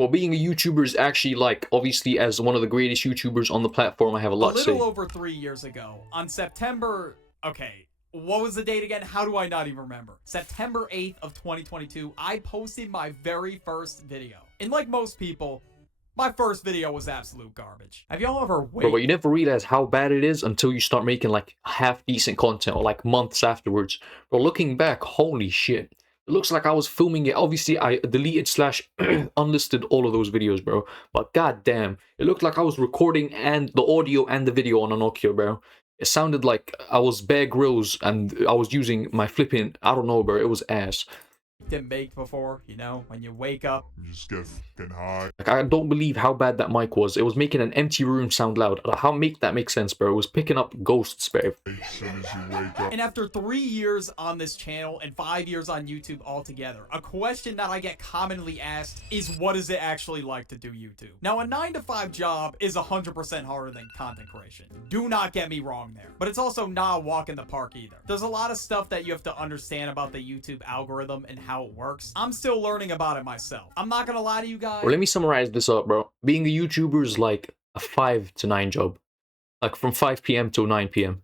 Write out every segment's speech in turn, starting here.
Well, being a YouTuber is actually, like, obviously, as one of the greatest YouTubers on the platform, I have a lot to say. A little over 3 years ago, on September... Okay, what was the date again? How do I not even remember? September 8th of 2022, I posted my very first video. And like most people, my first video was absolute garbage. Have y'all ever Bro, but you never realize how bad it is until you start making, like, half-decent content, or, like, months afterwards. But looking back, holy shit. It looks like I was filming it. Obviously, I deleted / unlisted all of those videos, bro. But goddamn, it looked like I was recording and the audio and the video on a Nokia, bro. It sounded like I was Bear Grylls and I was using my flipping, I don't know, bro. It was ass. Been baked before, you know, when you wake up, you just get fucking high. Like, I don't believe how bad that mic was. It was making an empty room sound loud. How make that make sense, bro? It was picking up ghosts, bro. As soon as you wake up. And after 3 years on this channel and 5 years on YouTube altogether, a question that I get commonly asked is, what is it actually like to do YouTube? Now, a 9-to-5 job is 100% harder than content creation. Do not get me wrong there. But it's also not a walk in the park either. There's a lot of stuff that you have to understand about the YouTube algorithm and how it works. I'm still learning about it myself. I'm not gonna lie to you guys. Well, let me summarize this up, bro. Being a YouTuber is like a 5 to 9 job. Like from 5 p.m. to 9 p.m.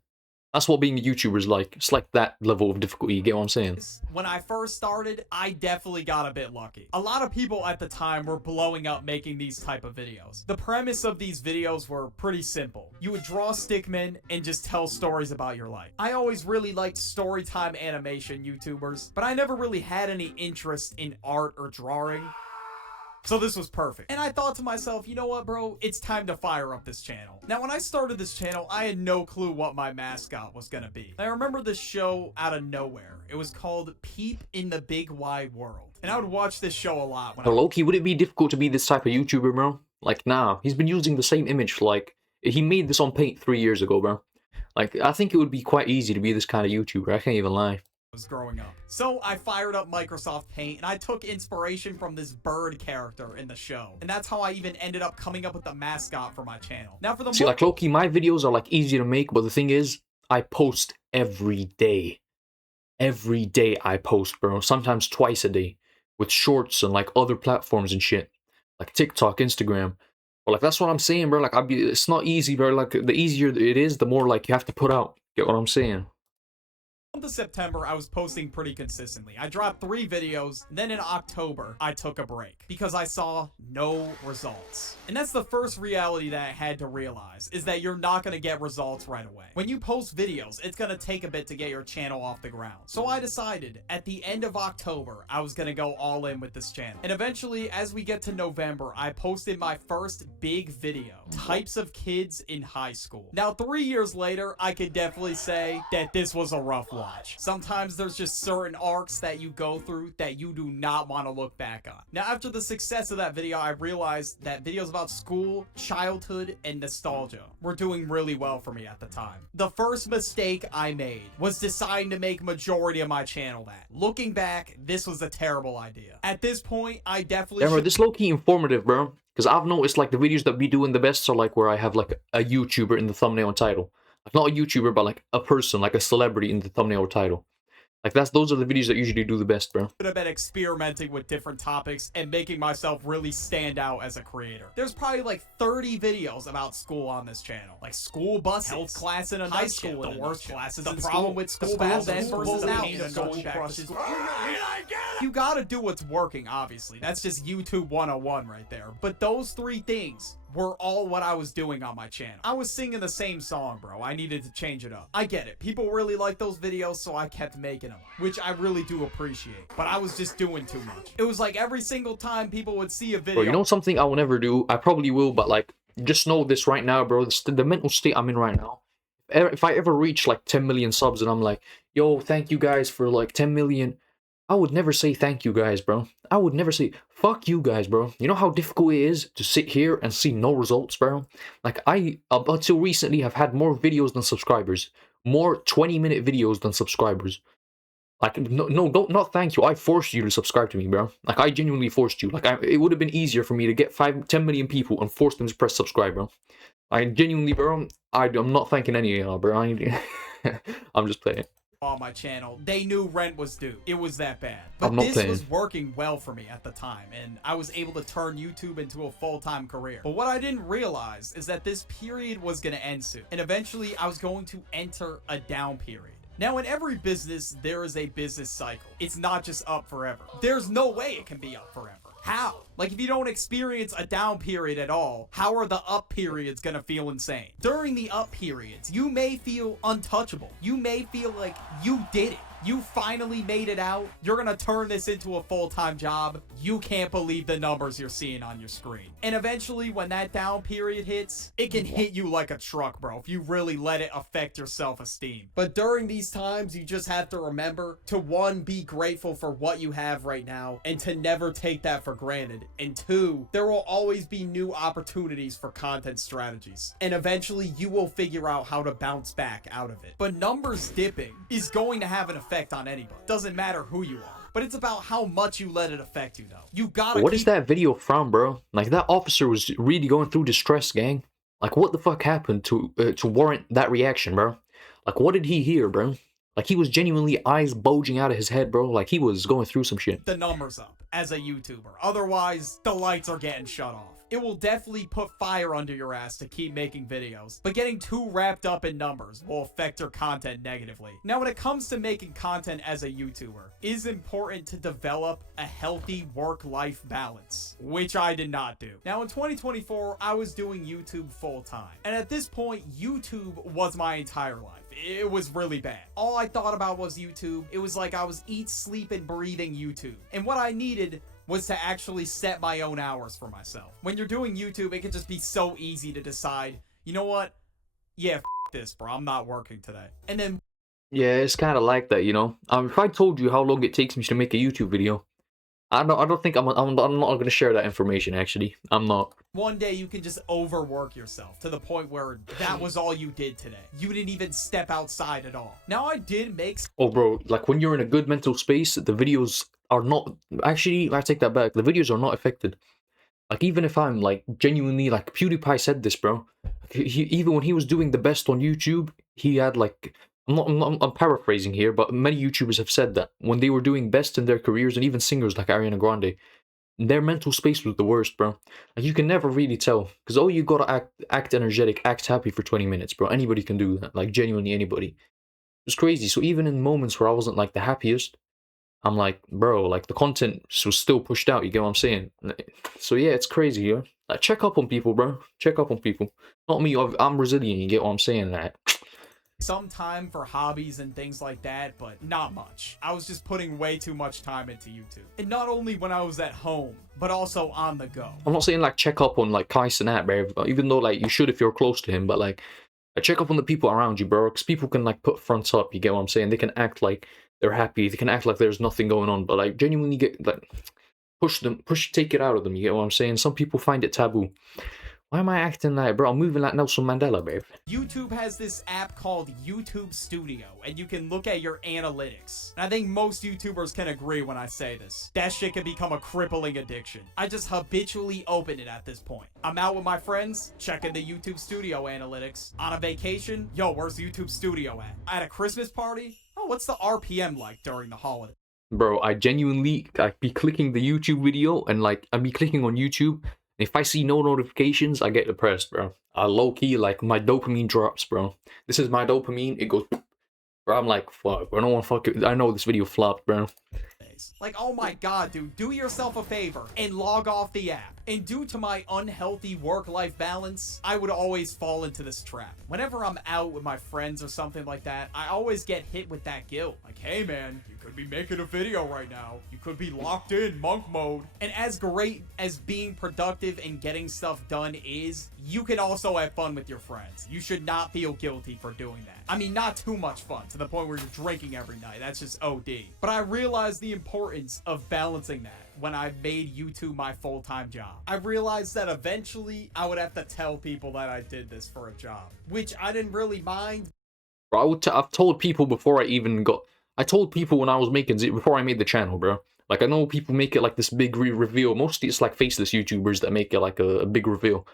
That's what being a YouTuber is like. It's like that level of difficulty, you get what I'm saying? When I first started, I definitely got a bit lucky. A lot of people at the time were blowing up making these type of videos. The premise of these videos were pretty simple. You would draw stickmen and just tell stories about your life. I always really liked storytime animation YouTubers, but I never really had any interest in art or drawing. So this was perfect. And I thought to myself, you know what, bro? It's time to fire up this channel. Now, when I started this channel, I had no clue what my mascot was gonna be. I remember this show out of nowhere. It was called Peep in the Big Wide World. And I would watch this show a lot. Well, Loki, would it be difficult to be this type of YouTuber, bro? Like, nah. He's been using the same image for, like... He made this on Paint 3 years ago, bro. Like, I think it would be quite easy to be this kind of YouTuber. I can't even lie. Was growing up. So I fired up Microsoft Paint and I took inspiration from this bird character in the show. And that's how I even ended up coming up with the mascot for my channel. Now for the... See, like, Loki, my videos are, like, easy to make, but the thing is, I post every day. Every day I post, bro. Sometimes twice a day. With shorts and, like, other platforms and shit. Like TikTok, Instagram. But, like, that's what I'm saying, bro. Like, it's not easy, bro. Like, the easier it is, the more, like, you have to put out. Get what I'm saying? Of September, I was posting pretty consistently. I dropped 3 videos, then in October, I took a break because I saw no results. And that's the first reality that I had to realize, is that you're not gonna get results right away. When you post videos, it's gonna take a bit to get your channel off the ground. So I decided at the end of October, I was gonna go all in with this channel. And eventually, as we get to November, I posted my first big video, Types of Kids in High School. Now, 3 years later, I could definitely say that this was a rough one. Sometimes there's just certain arcs that you go through that you do not want to look back on. Now, after the success of that video, I realized that videos about school, childhood, and nostalgia were doing really well for me at the time. The first mistake I made was deciding to make majority of my channel that. Looking back, this was a terrible idea. At this point, I definitely... Yeah, bro, this low-key informative, bro. Because I've noticed, like, the videos that we do in the best are, like, where I have, like, a YouTuber in the thumbnail and title. Like, not a YouTuber, but like a person, like a celebrity in the thumbnail or title. Like, those are the videos that usually do the best, bro. Could have been experimenting with different topics and making myself really stand out as a creator. There's probably like 30 videos about school on this channel. Like school buses, health class in a high school, the worst classes, the problem with school back then versus now, school crushes. You gotta do what's working, obviously. That's just YouTube 101 right there. But those 3 things were all what I was doing on my channel. I was singing the same song, bro. I needed to change it up. I get it. People really like those videos, so I kept making them, which I really do appreciate. But I was just doing too much. It was like every single time people would see a video... Bro, you know something I will never do? I probably will, but like, just know this right now, bro. The mental state I'm in right now. If I ever reach like 10 million subs and I'm like, yo, thank you guys for like 10 million... I would never say thank you guys, bro. I would never say fuck you guys, bro. You know how difficult it is to sit here and see no results, bro? Like, I, up until recently, have had more videos than subscribers. More 20-minute videos than subscribers. Like, not thank you. I forced you to subscribe to me, bro. Like, I genuinely forced you. Like, it would have been easier for me to get 10 million people and force them to press subscribe, bro. I genuinely, bro, I'm not thanking any of y'all, bro. I'm just playing. on my channel, they knew rent was due. It was that bad. But I'm not this paying. was working well for me at the time, and I was able to turn YouTube into a full-time career. But what I didn't realize is that this period was going to end soon, and eventually I was going to enter a down period. Now, in every business, there is a business cycle. It's not just up forever. There's no way it can be up forever. How? Like, if you don't experience a down period at all, how are the up periods gonna feel insane? During the up periods, you may feel untouchable. You may feel like you did it. You finally made it out. You're gonna turn this into a full-time job. You can't believe the numbers you're seeing on your screen. And eventually, when that down period hits, it can hit you like a truck, bro, if you really let it affect your self-esteem. But during these times, you just have to remember to, one, be grateful for what you have right now, and to never take that for granted. And two, there will always be new opportunities for content strategies. And eventually, you will figure out how to bounce back out of it. But numbers dipping is going to have an effect on anybody. Doesn't matter who you are. But it's about how much you let it affect you, though. You gotta What is that video from, bro? Like, that officer was really going through distress, gang. Like, what the fuck happened to warrant that reaction, bro? Like, what did he hear, bro? Like, he was genuinely eyes bulging out of his head, bro. Like, he was going through some shit. The numbers up as a YouTuber. Otherwise, the lights are getting shut off. It will definitely put fire under your ass to keep making videos, but getting too wrapped up in numbers will affect your content negatively. Now, when it comes to making content as a YouTuber, it is important to develop a healthy work-life balance, which I did not do. Now, in 2024, I was doing YouTube full-time, and at this point, YouTube was my entire life. It was really bad. All I thought about was YouTube. It was like I was eat, sleep, and breathing YouTube. And what I needed was to actually set my own hours for myself. When you're doing YouTube, it can just be so easy to decide, you know what? Yeah, this, bro. I'm not working today. And then... Yeah, it's kind of like that, you know? If I told you how long it takes me to make a YouTube video, I don't think I'm not going to share that information, actually. I'm not. One day you can just overwork yourself to the point where that was all you did today. You didn't even step outside at all. Now, I did make... Oh, bro, like, when you're in a good mental space, the videos are not... Actually, I take that back. The videos are not affected. Like, even if I'm, like, genuinely... Like, PewDiePie said this, bro. Even when he was doing the best on YouTube, he had, like... I'm paraphrasing here, but many YouTubers have said that when they were doing best in their careers, and even singers like Ariana Grande, their mental space was the worst, bro. Like, you can never really tell, because all you gotta act energetic, act happy for 20 minutes, bro. Anybody can do that, like, genuinely anybody. It's crazy. So even in moments where I wasn't, like, the happiest, I'm like, bro, like, the content was still pushed out, you get what I'm saying? So yeah, it's crazy, yeah. Like, check up on people, bro. Check up on people. Not me, I'm Brazilian, you get what I'm saying? Like, some time for hobbies and things like that, but not much. I was just putting way too much time into YouTube. And not only when I was at home, but also on the go. I'm not saying, like, check up on, like, Kai Cenat, bro, even though, like, you should if you're close to him, but, like, check up on the people around you, bro, because people can, like, put fronts up, you get what I'm saying? They can act like they're happy, they can act like there's nothing going on, but, like, genuinely get, like, take it out of them, you get what I'm saying? Some people find it taboo. Why am I acting like, bro? I'm moving like Nelson Mandela, babe. YouTube has this app called YouTube Studio, and you can look at your analytics. And I think most YouTubers can agree when I say this. That shit can become a crippling addiction. I just habitually open it at this point. I'm out with my friends, checking the YouTube Studio analytics. On a vacation, yo, where's YouTube Studio at? At a Christmas party? Oh, what's the RPM like during the holiday? Bro, I genuinely, like, be clicking the YouTube video, and, like, I'd be clicking on YouTube. If I see no notifications, I get depressed, bro. I low-key, like, my dopamine drops, bro. This is my dopamine. It goes... Bro, I'm like, fuck, bro. I don't want to fuck it. I know this video flopped, bro. Like, oh my god, dude, do yourself a favor and log off the app. And due to my unhealthy work-life balance, I would always fall into this trap. Whenever I'm out with my friends or something like that, I always get hit with that guilt. Like, hey man, you could be making a video right now. You could be locked in monk mode. And as great as being productive and getting stuff done is, you can also have fun with your friends. You should not feel guilty for doing that. I mean, not too much fun, to the point where you're drinking every night. That's just OD. But I realized the importance of balancing that when I made YouTube my full-time job. I realized that eventually I would have to tell people that I did this for a job, which I didn't really mind. Bro, I've told people before I even got... I told people when I was making... Before I made the channel, bro. Like, I know people make it like this big reveal. Mostly it's like faceless YouTubers that make it like a big reveal.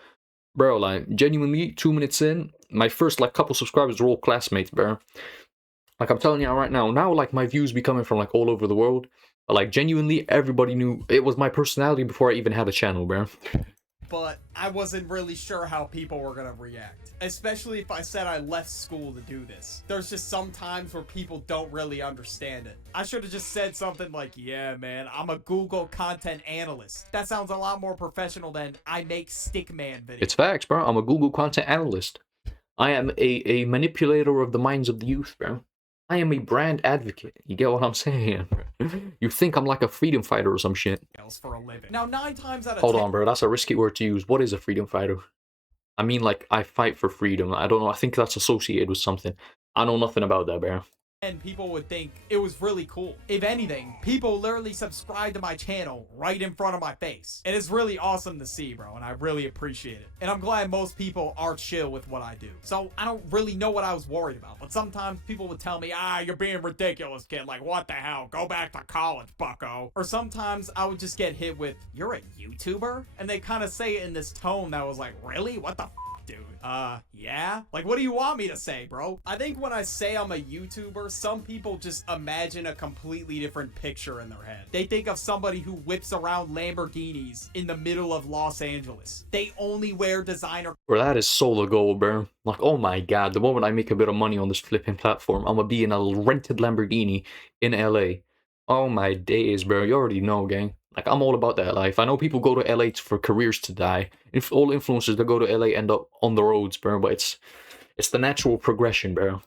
Bro, like, genuinely, 2 minutes in, my first, like, couple subscribers were all classmates, bro. Like I'm telling you right now, like my views be coming from like all over the world. But like genuinely, everybody knew it was my personality before I even had a channel, bro. But I wasn't really sure how people were gonna react, especially if I said I left school to do this. There's just some times where people don't really understand it. I should have just said something like, yeah man, I'm a Google content analyst. That sounds a lot more professional than I make stickman videos. It's facts, bro. I'm a Google content analyst. I am a manipulator of the minds of the youth, bro. I am a brand advocate. You get what I'm saying? You think I'm like a freedom fighter or some shit? For a living. Now 9 times out of Hold 10 on, bro. That's a risky word to use. What is a freedom fighter? I mean, like, I fight for freedom. I don't know. I think that's associated with something. I know nothing about that, bro. and people would think it was really cool. If anything, people literally subscribe to my channel right in front of my face. It is really awesome to see, bro, and I really appreciate it. And I'm glad most people are chill with what I do. So I don't really know what I was worried about, but sometimes people would tell me, you're being ridiculous, kid. Like, what the hell? Go back to college, bucko. Or sometimes I would just get hit with, you're a YouTuber? And they kind of say it in this tone that was like, really? What the dude? Yeah? Like, what do you want me to say, bro? I think when I say I'm a YouTuber, some people just imagine a completely different picture in their head. They think of somebody who whips around Lamborghinis in the middle of Los Angeles. They only wear designer. Bro, that is so the goal, bro. Like, oh my god, the moment I make a bit of money on this flipping platform, I'm gonna be in a rented Lamborghini in LA. Oh my days, bro. You already know, gang. Like, I'm all about that life. I know people go to LA for careers to die. If all influencers that go to LA end up on the roads, bro, but it's the natural progression, bro.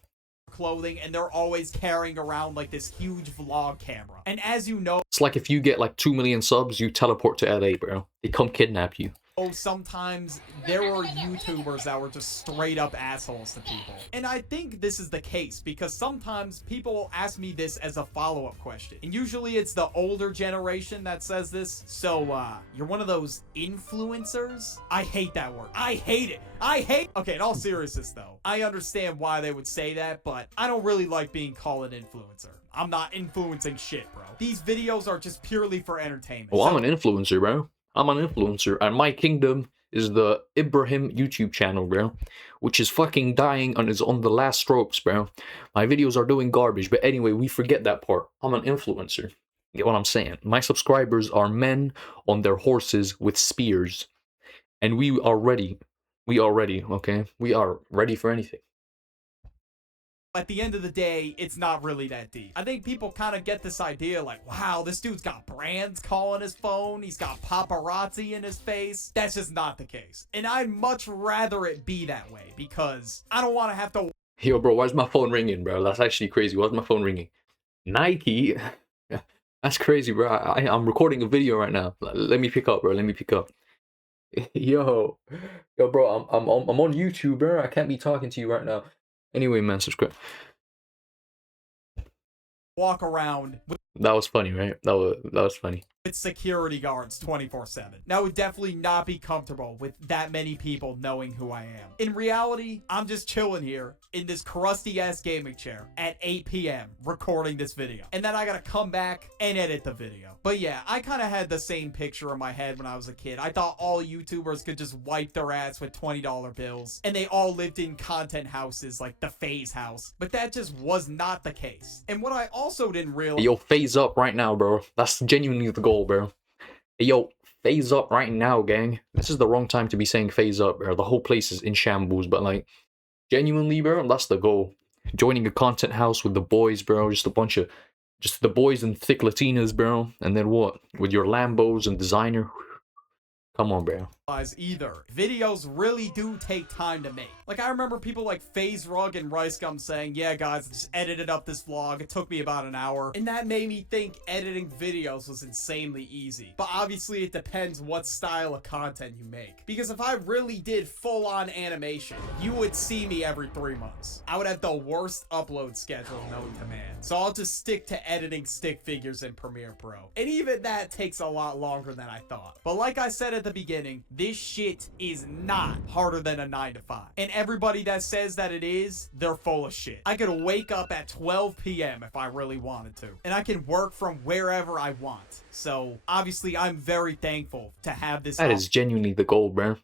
Clothing, and they're always carrying around like this huge vlog camera. And as you know, it's like if you get like 2 million subs, you teleport to LA, bro. They come kidnap you. Sometimes there were YouTubers that were just straight up assholes to people. And I think this is the case because sometimes people will ask me this as a follow-up question. And usually it's the older generation that says this. So, you're one of those influencers? I hate that word. I hate it. Okay, in all seriousness though, I understand why they would say that, but I don't really like being called an influencer. I'm not influencing shit, bro. These videos are just purely for entertainment. Well, I'm an influencer, bro. I'm an influencer, and my kingdom is the Ibrahim YouTube channel, bro, which is fucking dying and is on the last strokes, bro. My videos are doing garbage, but anyway, we forget that part. I'm an influencer. You get what I'm saying? My subscribers are men on their horses with spears, and we are ready. We are ready, okay? We are ready for anything. At the end of the day, it's not really that deep. I think people kind of get this idea like, wow, this dude's got brands calling his phone. He's got paparazzi in his face. That's just not the case. And I'd much rather it be that way because I don't want to have to... Yo, bro, why's my phone ringing, bro? That's actually crazy. Why's my phone ringing? Nike? That's crazy, bro. I'm recording a video right now. Let me pick up, bro. Let me pick up. Yo, bro, I'm on YouTube, bro. I can't be talking to you right now. Anyway, man, subscribe. Walk around with... That was funny, right? That was funny. With security guards 24/7. Now, I would definitely not be comfortable with that many people knowing who I am. In reality, I'm just chilling here in this crusty-ass gaming chair at 8 p.m. recording this video. And then I gotta come back and edit the video. But yeah, I kind of had the same picture in my head when I was a kid. I thought all YouTubers could just wipe their ass with $20 bills. And they all lived in content houses like the FaZe house. But that just was not the case. And what I also didn't realize... Yo, phase up right now, bro. That's genuinely the goal, bro. Hey, yo, phase up right now, gang. This is the wrong time to be saying phase up, bro. The whole place is in shambles, but like, genuinely, bro, that's the goal. Joining a content house with the boys, bro. Just the boys and thick Latinas, bro. And then what? With your Lambos and designer. Come on, bro. Either. Videos really do take time to make. Like, I remember people like FaZe Rug and Rice Gum saying, yeah, guys, I just edited up this vlog. It took me about an hour. And that made me think editing videos was insanely easy. But obviously, it depends what style of content you make. Because if I really did full-on animation, you would see me every 3 months. I would have the worst upload schedule known to man. So I'll just stick to editing stick figures in Premiere Pro. And even that takes a lot longer than I thought. But like I said at the beginning, this shit is not harder than a 9 to 5. And everybody that says that it is, they're full of shit. I could wake up at 12 p.m. if I really wanted to. And I can work from wherever I want. So, obviously, I'm very thankful to have this... That is genuinely the goal, bro.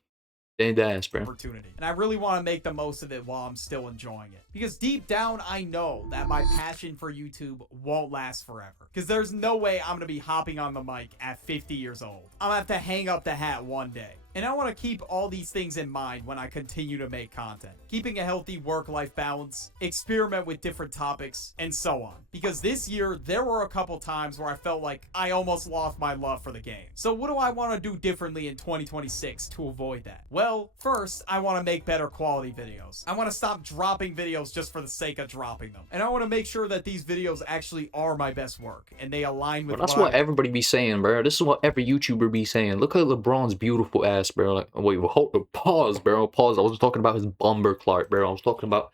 Dead ass, bro. opportunity. And I really want to make the most of it while I'm still enjoying it. Because deep down, I know that my passion for YouTube won't last forever. Because there's no way I'm going to be hopping on the mic at 50 years old. I'm going to have to hang up the hat one day. And I want to keep all these things in mind when I continue to make content. Keeping a healthy work-life balance, experiment with different topics, and so on. Because this year, there were a couple times where I felt like I almost lost my love for the game. So what do I want to do differently in 2026 to avoid that? Well, first, I want to make better quality videos. I want to stop dropping videos just for the sake of dropping them. And I want to make sure that these videos actually are my best work, and they align with That's what everybody be saying, bro. This is what every YouTuber be saying. Look at LeBron's beautiful ass, bro. Like, wait, hold, pause, bro. Pause. I wasn't talking about his bumper Clark, bro. I was talking about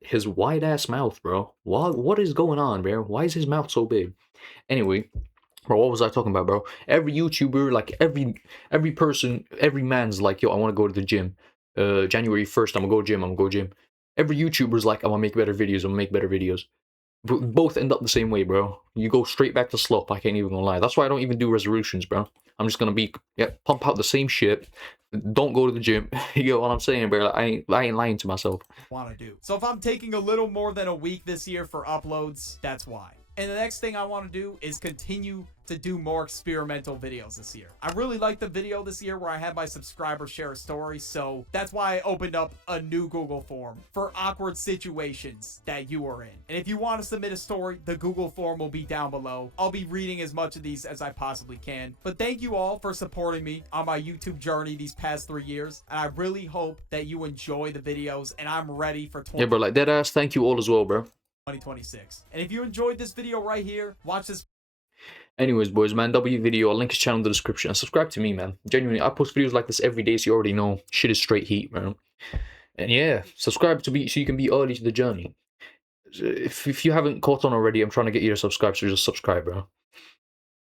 his wide ass mouth, bro. What is going on, bro? Why is his mouth so big? Anyway, bro, what was I talking about, bro? Every YouTuber, like every person, every man's like, yo, I want to go to the gym. January 1st, I'm gonna go gym. I'm gonna go gym. Every YouTuber's like, I want to make better videos. I'm gonna make better videos. Both end up the same way, bro. You go straight back to slope. I can't even gonna lie. That's why I don't even do resolutions, bro. I'm just gonna pump out the same shit. Don't go to the gym. You get what I'm saying, bro? Like, I ain't lying to myself. Want to do. So if I'm taking a little more than a week this year for uploads, that's why. And the next thing I want to do is continue to do more experimental videos this year. I really liked the video this year where I had my subscribers share a story, so that's why I opened up a new Google form for awkward situations that you are in. And if you want to submit a story, the Google form will be down below. I'll be reading as much of these as I possibly can. But thank you all for supporting me on my YouTube journey these past 3 years, and I really hope that you enjoy the videos, and I'm ready for Yeah, bro, like deadass, thank you all as well, bro. 2026. And if you enjoyed this video right here, watch this. Anyways, boys, man, W video, I'll link his channel in the description, and subscribe to me, man. Genuinely, I post videos like this every day, so you already know shit is straight heat, man. And yeah, subscribe to so you can be early to the journey. If you haven't caught on already, I'm trying to get you to subscribe, so just subscribe, bro.